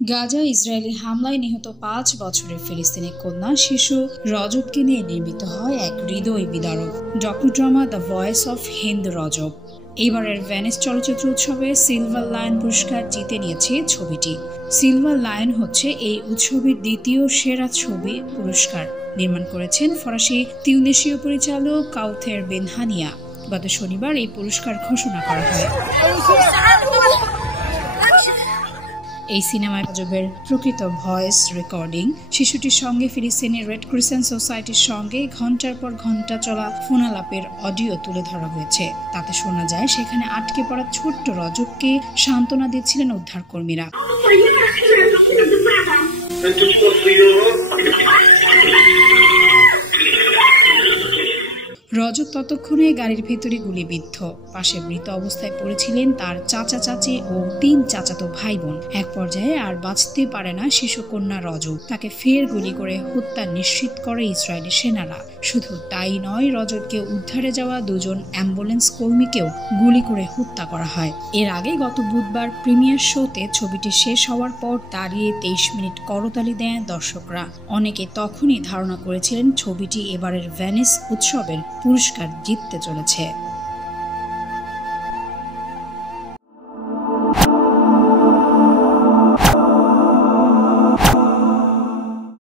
গাজায় ইসরায়েলি হামলায় নিহত ৫ বছরের ফিলিস্তিনি কন্যা শিশু রজবকে নিয়ে নির্মিত হয় এক হৃদয় বিদারক docudrama the voice of Hind Rajab. এবারের ভেনিস চলচ্চিত্র উৎসবে সিলভার লায়ন পুরস্কার জিতে নিয়েছে ছবিটি। সিলভার লায়ন হচ্ছে এই উৎসবের দ্বিতীয় সেরা ছবি পুরস্কার। নির্মাণ করেছেন ফরাসি তিউনিসীয় পরিচালক কাউথের বেনহানিয়া। গত শনিবার এই পুরস্কার ঘোষণা করা হয়। এই সিনেমায় রজবের প্রকৃত ভয়েস রেকর্ডিং, শিশুটির সঙ্গে ফিলিস্তিনি রেড ক্রিসেন্ট সোসাইটির সঙ্গে ঘন্টার পর ঘন্টা চলা ফোনালাপের অডিও তুলে ধরা হয়েছে। তাতে শোনা যায় সেখানে আটকে পড়া ছোট্ট রজবকে সান্ত্বনা দিচ্ছিলেন উদ্ধারকর্মীরা। রজব ততক্ষণে গাড়ির ভেতরে গুলিবিদ্ধ। পাশে মৃত অবস্থায় পড়েছিলেন তার চাচা চাচি ও ৩ চাচাতো ভাই বোন। এক পর্যায়ে আর বাঁচতে পারে না শিশু কন্যা রজব। তাকে ফের গুলি করে হত্যা নিশ্চিত করে ইসরায়েলি সেনারা। শুধু তাই নয়, রজবকে উদ্ধারে যাওয়া ২ জন অ্যাম্বুলেন্স কর্মীকেও গুলি করে হত্যা করা হয়। এর আগে গত বুধবার প্রিমিয়ার শোতে ছবিটি শেষ হওয়ার পর দাঁড়িয়ে ২৩ মিনিট করতালি দেন দর্শকরা। অনেকে তখনই ধারণা করেছিলেন ছবিটি এবারের ভেনিস উৎসবের পুরস্কার জিততে চলেছে।